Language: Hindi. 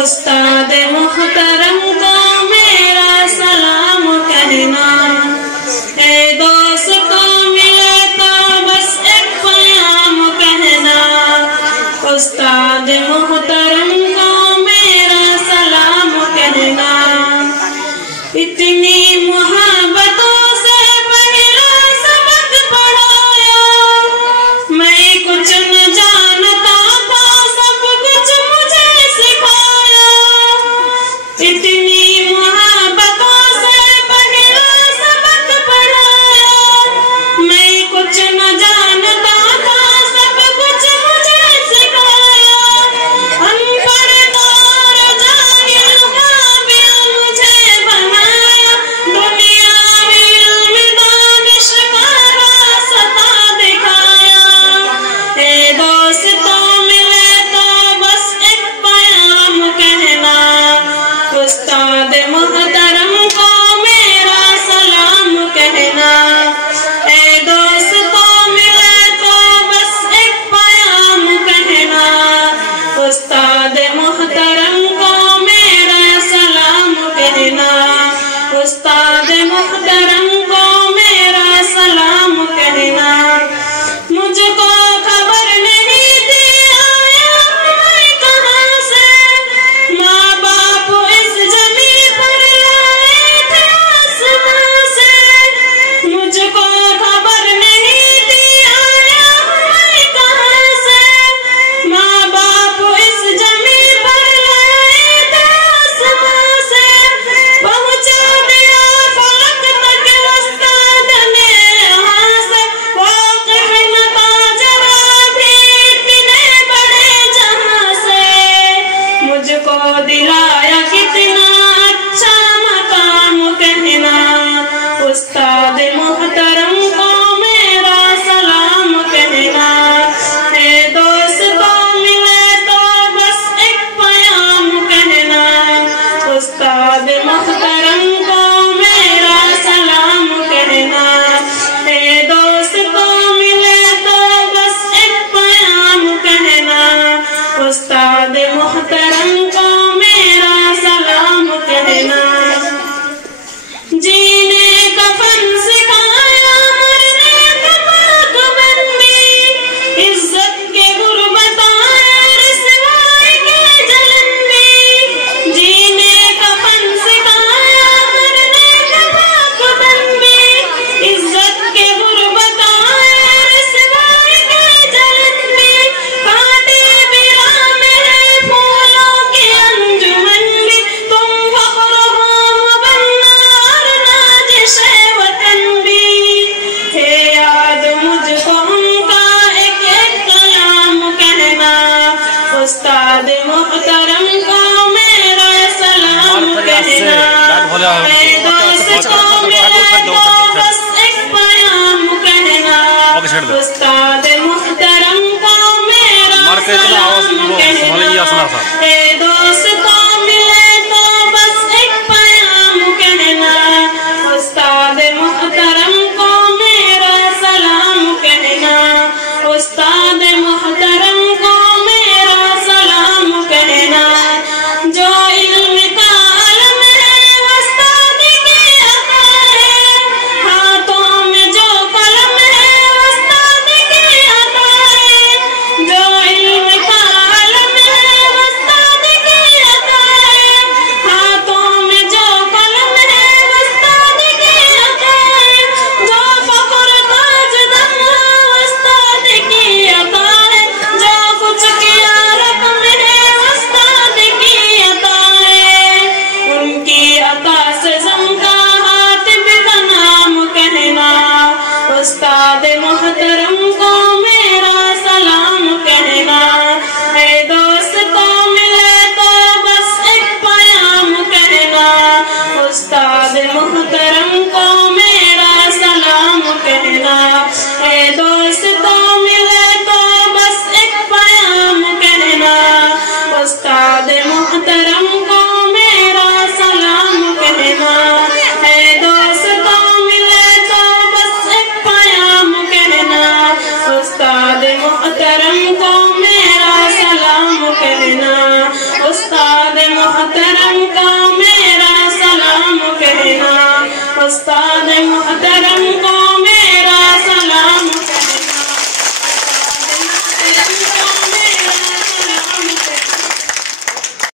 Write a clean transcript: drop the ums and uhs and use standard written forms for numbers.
उस्ताद मुहतरम को मेरा सलाम कहना। ए दोस्तों मिले तो बस एक पैगाम कहना। उस्ताद मुहतरम को मेरा सलाम कहना। इतनी मोहब्बतों से पहला सबक पढ़ाया, मैं कुछ न जानता था सब कुछ मुझे सिखाया। इतनी मोहब्बतों से पहला सबक पढ़ाया, मैं कुछ न जानता था सब कुछ मुझे सिखाया। अनपढ़ और जाहिल काबिल मुझे बनाया, दुनियावी इल्म दानिश का रास्ता दिखाया। ए दोस्तों मिले तो बस एक पैगाम कहना। उस्ताद मुहतरम को मेरा सलाम कहना। ए दोस्तों मिले तो बस एक पैगाम कहना। उस्ताद मुहतरम को मेरा सलाम कहना। उस्ताद मुहतरम को मेरा सलाम कहना। मुझको खबर नहीं थी आया मैं कहाँ से, माँ बाप इस जमीन पर लाए थे आसमां से। मुझको खबर नहीं थी आया मैं कहाँ से, माँ बाप इस जमीन पर लाए थे आसमां से। पहुँचा दिया फलक तक उस्ताद ने यहाँ से, वाकिफ न था जरा भी इतने बड़े जहाँ से। मुझको दिलाया कितना अच्छा मकाम कहना। उस्ताद मुहतरम को मेरा सलाम कहना। ए दोस्तों मिले तो बस एक पैगाम कहना। उस्ताद मुहतरम को मेरा सलाम कहना। ए दोस्तों मिले तो बस एक पैगाम कहना। उस्ताद मुहतरम को मेरा सलाम कहना। जीने का फन सिखाया, मरने का पाकबंदी, इज्जत के गुर्बत आए, रिसवाई के जलंदी। जीने का फन सिखाया, मरने का पाकबंदी, इज्जत के गुर्बत आए, रिसवाई के जलंदी। कांटे बिरा में है फूलों की अंजुमन भी, तुम फख्र हो मुबन्ना और नाज़िश-ए वतन भी। है याद मुझको उनका एक एक कलाम कहना। उस्ताद मुहतरम को मेरा सलाम कहना। ए दोस्तों मिले तो बस एक पैगाम कहना। उस्ताद मुहतरम को मेरा सलाम कहना। ए दोस्तों मिले तो बस एक पैगाम कहना। उस्ताद मुहतरम को मेरा सलाम कहना। उस्ताद मुहतरम को मेरा सलाम कहना। जो इल्म का आलम है उस्ताद की अता है, हाथों में जो कलम है उस्ताद की अता है। जो इल्म का आलम है उस्ताद की अता है, हाथों में जो कलम है उस्ताद की अता है। जो फख्र ताज दम है उस्ताद की अता है, जो कुछ किया रकम है उस्ताद की अता है। उनकी अता से ज़मका हातिब का नाम कहना। उस्ताद मुहतरम को मेरा सलाम कहना। ए दोस्तों मिले तो बस एक पैगाम कहना। उस्ताद मुहतरम को मेरा सलाम कहना। ए दोस्तों मिले तो बस एक पैगाम कहना। उस्ताद मुहतरम को मेरा सलाम कहना। ए दोस्तों मिले तो बस एक पैगाम कहना। उस्ताद मुहतरम को मेरा सलाम कहना। उस्ताद मोहतरम का